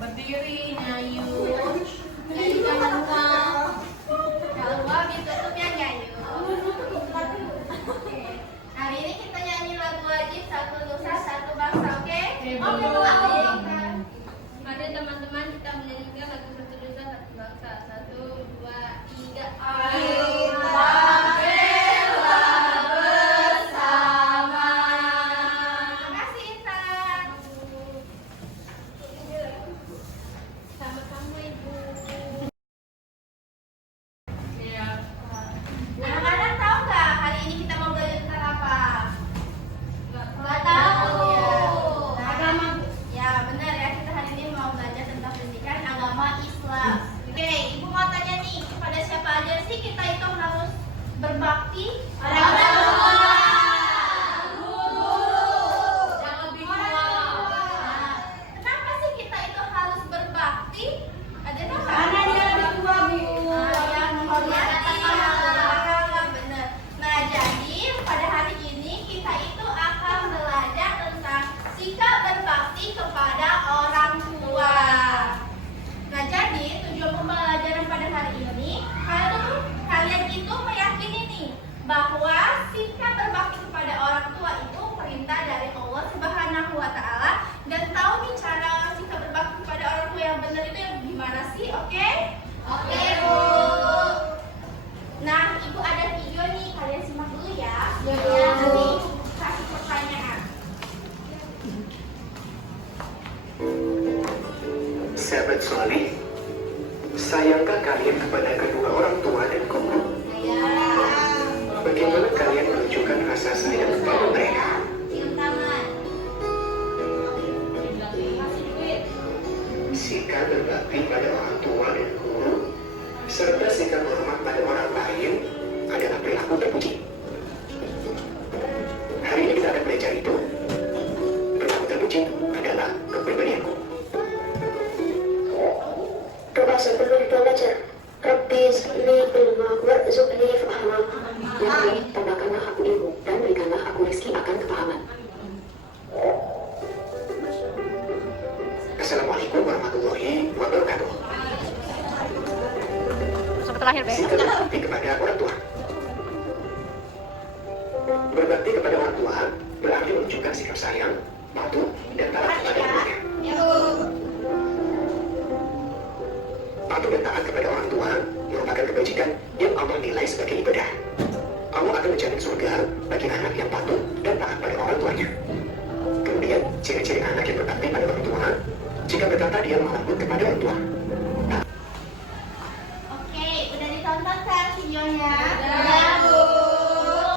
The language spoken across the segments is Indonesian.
Berdiri, Nyayu. Nyayu jangan lupa. Jangan lupa ditutupnya Nyayu. Hari ini kita nyanyi lagu wajib Satu Nusa Satu Bangsa, oke? Oke, mari teman-teman kita menyanyikan lagu Satu Nusa Satu Bangsa. 1, 2, 3. Ayo. Berbakti pada orang tua, jangan bingung. Kenapa sih kita itu harus berbakti? Ada apa? Karena dia lebih tua, Bu. Yang menghormati. Benar. Nah, jadi pada hari ini kita itu akan belajar tentang sikap berbakti kepada orang tua. Nah, jadi tujuan pembelajaran pada hari ini kalian itu meyakini nih bahwa sikap berbakti kepada orang tua itu perintah dari Allah Subhanahu wa Ta'ala, dan tahu nih cara sikap berbakti kepada orang tua yang benar itu yang gimana sih? Oke? Oke, Bu. Nah, Ibu ada video nih, kalian simak dulu ya. Nanti kasih pertanyaan. Sahabat soleh, sayangkah kalian kepada kedua orang tua dan guru? Bagaimana kalian menunjukkan rasa sayang kepada mereka? Sikap berbakti pada orang tua dan guru, serta sikap hormat pada orang lain adalah perilaku terpuji. Hari ini kita akan belajar itu. Perilaku terpuji adalah kepribadianku. Doa sebelum kita belajar. Rabbi zidni ilma warzuqni fahma. Ya Allah, tambahkanlah aku ilmu dan berikanlah aku rezeki akan kepahaman. Assalamualaikum warahmatullahi wabarakatuh. Sikap berbakti kepada orang tua. Berbakti kepada orang tua berarti menunjukkan sikap sayang, patuh, dan taat kepada mereka. Patuh dan taat kepada orang tua merupakan kebajikan yang Allah nilai sebagai ibadah. Allah akan menjamin surga bagi anak yang patuh dan taat pada orang tuanya. Kemudian, ciri-ciri anak yang berbakti pada orang tua, jika berkata dia lemah lembut kepada orang tua. Oke, udah ditonton kan videonya? Udah, Bu.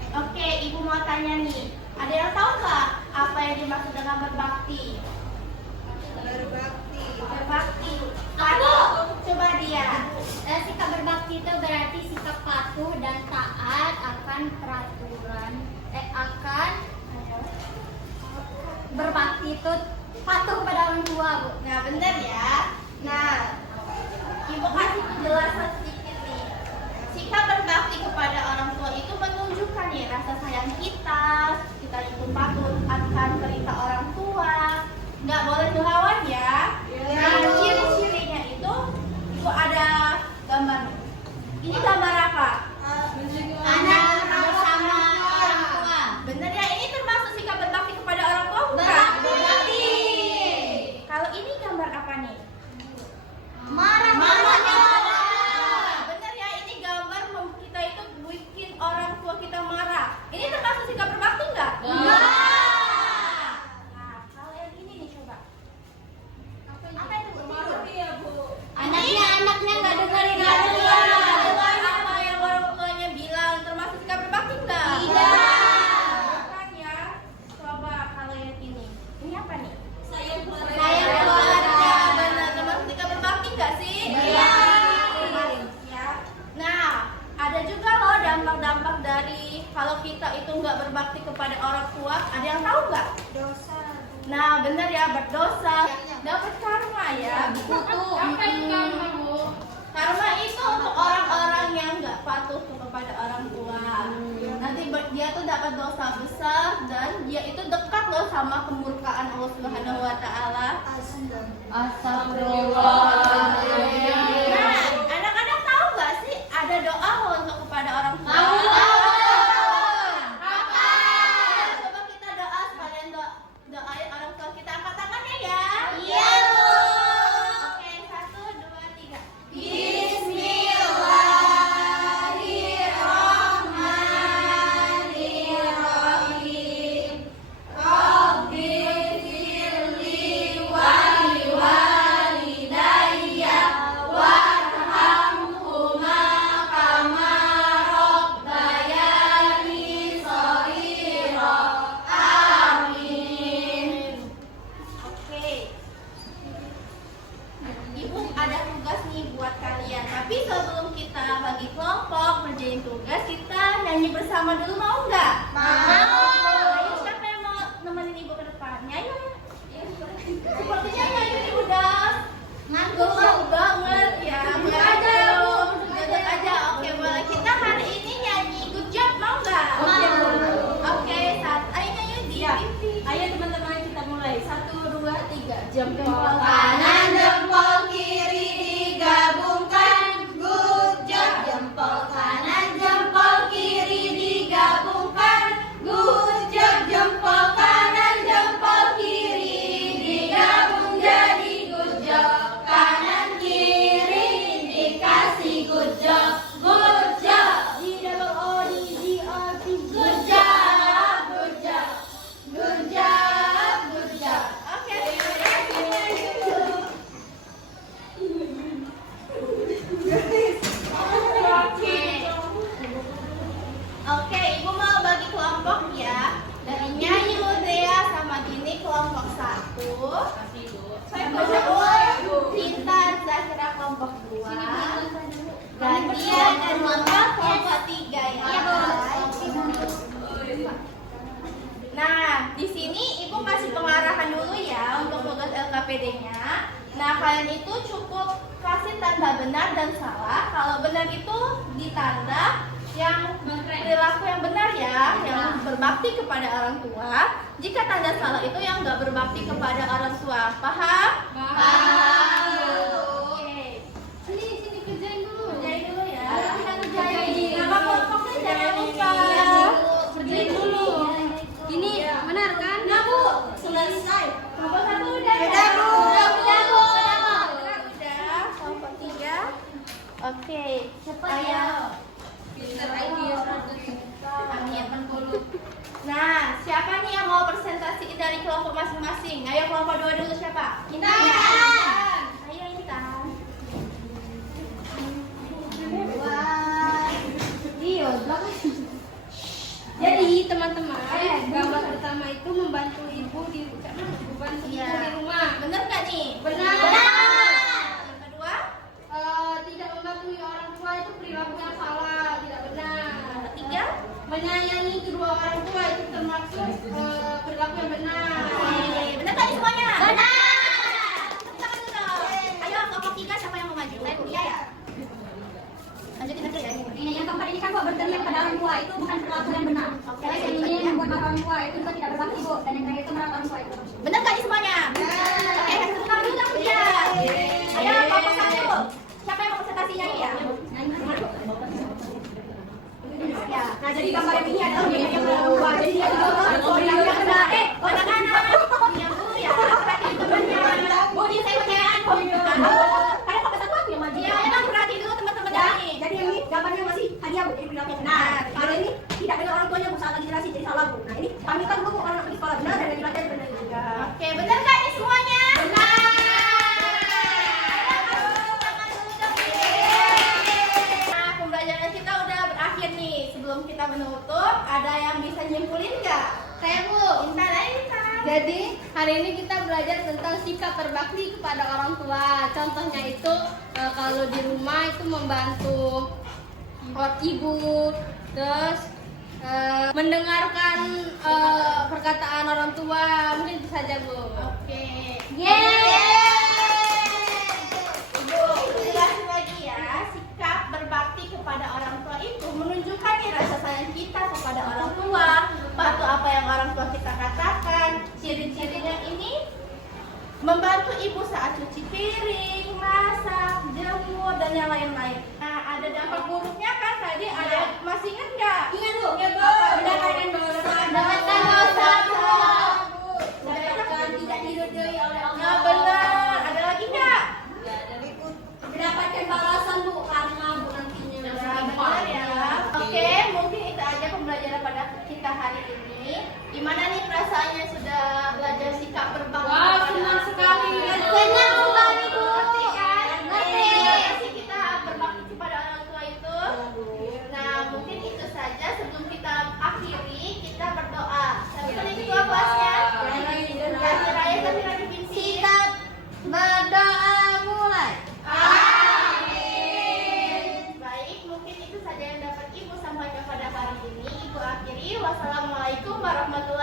Oke, Ibu mau tanya nih, ada yang tahu nggak apa yang dimaksud dengan berbakti? Berbakti. Aku coba dia. Sikap berbakti itu berarti sikap patuh dan taat akan peraturan. Berbakti itu patuh pada orang tua, Bu. Nah, benar ya. Nah, Ibu kasih penjelasan sedikit nih. Sikap berbakti kepada orang tua itu menunjukkan nih rasa sayang kita itu patuh akan perintah orang tua. Nggak boleh melawan ya. Nah, ciri-cirinya itu ada gambar. kita itu nggak berbakti kepada orang tua, ada yang tahu nggak? Dosa. Nah, benar ya, berdosa. Dapat karma ya. Apa itu karma, Bu? Karma itu untuk orang-orang yang nggak patuh kepada orang tua. Nanti dia tuh dapat dosa besar dan dia itu dekat loh sama kemurkaan Allah Subhanahu wa taala. Astagfirullahaladzim. Nah, anak-anak tahu nggak sih ada doa loh untuk kepada orang tua? Tahu. Apa? Coba kita doa sekalian doain orang tua kita, angkat tangannya ya. Iya. Oke, 1, 2, 3. Bismillahirrahmanirrahim. Rabbighfirli wa liwalidayya warhamhuma kama rabbayani shaghira. Amin. Oke. Ibu ada tugas nih buat kalian. Tapi sebelum kita bagi kelompok ngerjain tugas, kita nyanyi bersama dulu, mau nggak? Mau. Ayo, siapa yang mau nemenin ibu ke depan? Nyanyi. Sepertinya nyanyi ini udah ngantuk banget ya. Duduk aja, duduk aja. Oke, boleh. Kita hari ini nyanyi good job, mau nggak? Mau. Oke, ayo nyanyi di TV. Ayo teman-teman kita mulai. 1, 2, 3. Jempol kanan, jempol kiri digabungkan. Good job. Jempol kanan, jempol kiri digabungkan. Good job. Jempol kanan, jempol kiri digabung jadi good job. Kanan kiri dikasih good job. Good job. G-double-O-D-G-O-T. Good job. Good job. Good job. Good job. Oke, terima kasih. Oke, ibu mau bagi kelompok ya. Dari nyanyi Udrea sama Dini kelompok 1. Cinta Zahira kelompok 2. Gantian dan Mama kelompok 3 ya. Nah, di sini ibu kasih pengarahan dulu ya untuk tugas LKPD-nya. Nah, kalian itu cukup kasih tanda benar dan salah. Kalau benar itu ditanda yang perilaku yang benar ya, yang berbakti kepada orang tua. Jika tanda salah itu yang nggak berbakti kepada orang tua. Paham? Paham. Oke. Sini kerjain dulu. Kerjain dulu ya. Kita kerjain. Nama kelompoknya jangan lupa. Kerjain dulu. Ini benar kan? Nah, Bu, selesai. Kelompok 1 udah. Udah, Bu. Udah. Kelompok 3. Oke. Cepat Ayo. ya. Amin. Nah, siapa nih yang mau presentasi dari kelompok masing-masing? Ayo kelompok 2 dulu siapa? Intan. Ayo Intan. Iya, jadi teman-teman, gambar pertama itu membantu ibu di membantu ibu di rumah. Bener nggak nih? Benar. Yang kedua? Tidak mematuhi orang tua itu perilaku yang salah, tidak benar. Ketiga? Menyayangi kedua orang tua itu termasuk perilaku yang benar. Bener tadi semuanya? Benar. Tepuk tangan dulu dong. Ayo kelompok 3 siapa yang mau maju? Iya ya. Lanjutin aja ya. Yang keempat ini kan buat berteriak pada orang tua itu bukan perilaku yang benar. Oke. Yang ini membuat orang tua itu juga tidak berbakti, Bu. Dan yang terakhir itu merawat orang tua itu. Bener nggak nih semuanya? Oke, tepuk tangan dulu dong dia. Ayo kelompok 1. Siapa yang mau presentasi nyanyi ya? Ya. Nah, jadi gambar yang ini adalah yang kedua. Jadi dia itu yang kena. Anak-anak. Yang dulu ya. Perhatiin temannya. Bodi saya percayaan. Karena kelompok 1 aku yang maju. Ya, emang perhatiin dulu teman-teman ini. Jadi yang ini gambarnya masih hadiah Bu, jadi perilaku yang benar. Kalau ini tidak dengan orang tuanya Bu, salah literasi jadi salah Bu. Nah ini pamitan dulu Bu, kalau anak pergi sekolah benar dan lagi belajar benar juga. Oke, bener nggak nih semuanya? Benar. Nah, pembelajaran kita udah berakhir nih. Sebelum kita menutup, ada yang bisa nyimpulin nggak? Saya Bu, Intan aja Intan. Jadi hari ini kita belajar tentang sikap berbakti kepada orang tua. Contohnya itu kalau di rumah itu membantu ibu, terus mendengarkan perkataan orang tua. Mungkin itu saja, Bu. Oke. Ibu. Jelasin lagi ya, sikap berbakti kepada orang tua itu menunjukkan nih rasa sayang kita kepada orang tua, patuh apa yang orang tua kita katakan. Ciri-cirinya ini membantu ibu saat cuci piring, masak, jemur, dan yang lain-lain. Nah, ada dampak buruknya kan tadi ada, masih ingat nggak? Ingat Bu. Ingat, Bu. Mendapatkan dosa. Mendapatkan dosa, Bu. Mendapatkan tidak diridhoi oleh Nah, Allah. benar. Ada lagi nggak? Mendapatkan balasan Bu karena Bu nantinya. Benar ya. Oke, mungkin itu aja pembelajaran pada kita hari ini. Gimana nih perasaannya sudah belajar sikap berbakti? Wah, senang sekali. Senang sekali, Bu. Ngerti kan? Ngerti. Gimana sih kita berbakti kepada orang tua itu? Nah, mungkin itu saja. Sebelum kita akhiri, kita berdoa. Siapa nih ketua kelasnya? Ganti Raya, ganti Raya dipimpin. Sikap berdoa mulai. Amin. Baik, mungkin itu saja yang dapat Ibu sampaikan pada hari ini. Ibu akhiri. Wassalamualaikum warahmatullahi